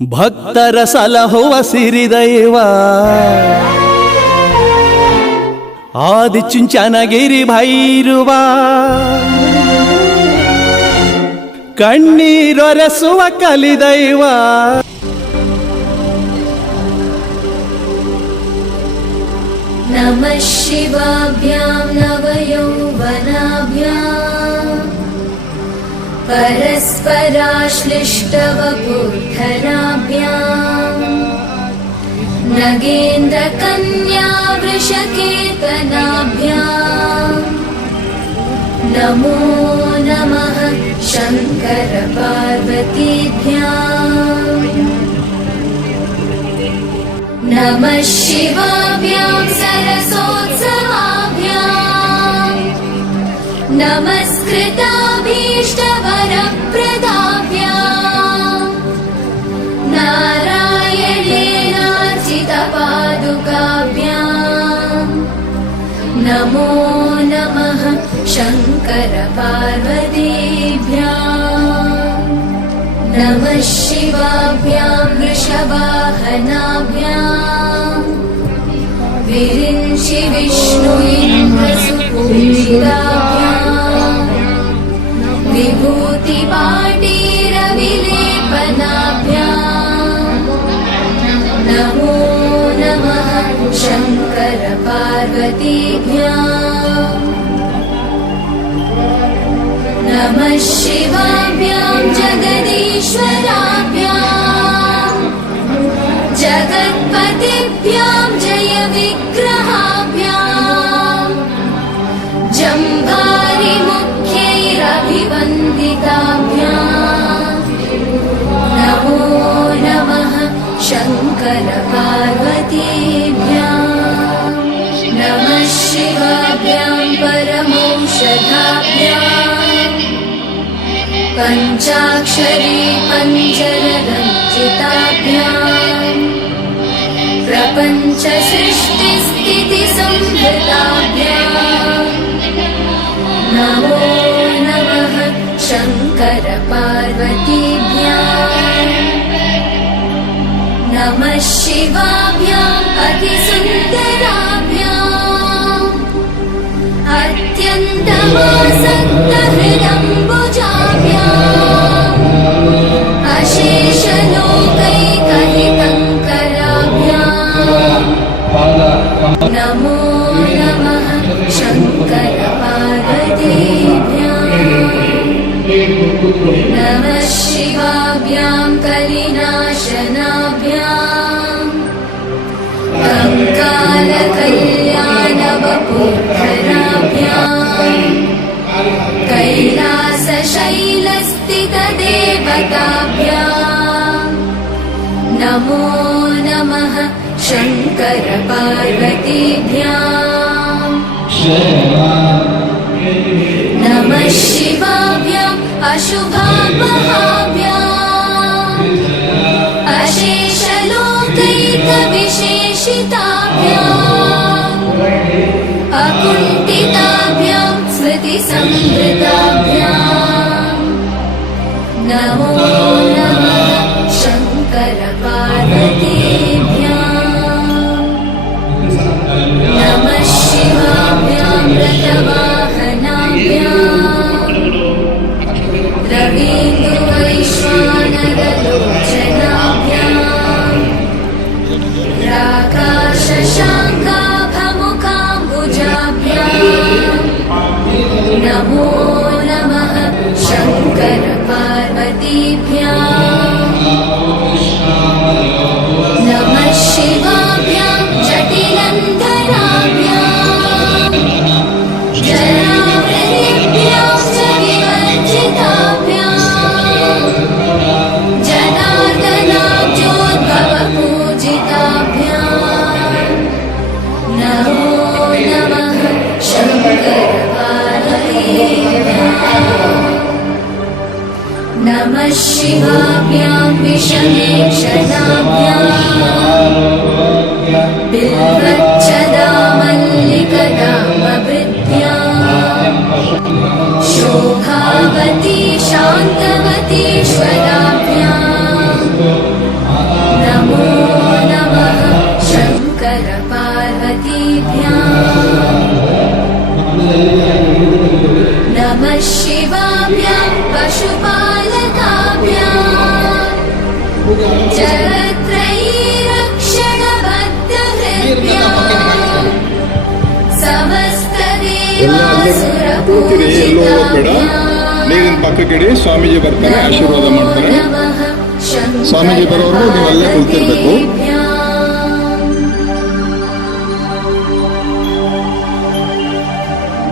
ಭಕ್ತರ ಸಲಹುವ ಸಿರಿದೈವ ಆದಿಚುಂಚನಗಿರಿ ಭೈರವ ಕಣ್ಣೀರೊರೆಸುವ ಕಲಿದೈವ ನಮಃ ಶಿವಾಭ್ಯಾಂ ನವಯೌವನಾಭ್ಯಾಂ परस्पराश्लिष्टवपुर्धराभ्यां नगेन्द्रकन्या वृषकेतनाभ्यां नमो नमः शङ्करपार्वतीभ्यां नमः शिवाभ्यां सरसोत्सवाभ्यां नमस्कृताभीष्टवरप्रदाभ्यां नारायणेनार्चितपादुकाभ्यां नमो नमः शङ्करपार्वतीभ्यां नमः शिवाभ्यां वृषवाहनाभ्यां विरिञ्चि विष्णु इन्द्रसुपूजिताभ्यां विभूतिपाटीरविलेपनाभ्यां नमो नमः शङ्करपार्वतीभ्यां नमः शिवाभ्यां जगदीश्वराभ्यां जगत्पतिभ्यां जय विग्रहाभ्यां जम्भारिमुख्यैरभिवन्दिताभ्यां नमो नमः शङ्करपार्वतीभ्यां नमः शिवाभ्यां परमौषधाभ्यां पञ्चाक्षरी पञ्चरञ्जिताभ्यां प्रपञ्चसृष्टिस्थितिसंहृताभ्यां नमो नमः शङ्करपार्वतीभ्यां नमः शिवाभ्याम् अतिसुन्दराभ्याम् अत्यन्तमासक्तहृदम्बुजाभ्याम् अशेषलोकैकहितङ्कराभ्याम् नमो नमः शङ्करपार्वतीभ्यां नमः शिवाभ्यां कलिनाशनाभ्यां कङ्कालकल्याणवपुर्धराभ्यां कैलासशैलस्थितदेवताभ्यां नमो नमः शङ्करपार्वतीभ्यां नमः शिवाभ्याम् अशुभापहाभ्याम् अशेषलोकैकविशेषिताभ्याम् अकुण्ठिताभ्यां स्मृतिसंहृताभ्यां नमो नमः शङ्करपार्वतीभ्यां नमः शिवाभ्यां व्रतवाहनाभ्यां रवीन्द्रवैश्वानरलोचनाभ्यां राकाशशाङ्काभमुखाम्बुजाभ्यां नमो नमः शङ्करपार्वतीभ्यां नमः शिवाभ्यां जटिलन्धराभ्यां जरावृत्तिभ्यां च विवर्जिताभ्यां जनार्दनाब्जोद्भवपूजिताभ्यां नमो नमः शङ्करपार्वतीभ्यां नमः शिवाभ्यां विषमेक्षणाभ्यां बिल्वच्छदामल्लिकदामभृत्यां शोभावती शान्तवतीश्वराभ्यां शिशुपालकाभ्याम् जगत्रयीरक्षणबद्धहृद्याम् ಎಲ್ಲ ಅಲ್ಲೇ ಕೂತಿರಿ, ಎಲ್ಲೂ ಹೋಗ್ಬೇಡ. ನೀರಿನ ಪಕ್ಕಕ್ಕಿಡಿ, ಸ್ವಾಮೀಜಿ ಬರ್ತಾರೆ, ಆಶೀರ್ವಾದ ಮಾಡ್ತಾರೆ. ಸ್ವಾಮೀಜಿ ಬರೋರು ನೀವು ಅಲ್ಲೇ ಕುಳಿತಿರ್ಬೇಕು.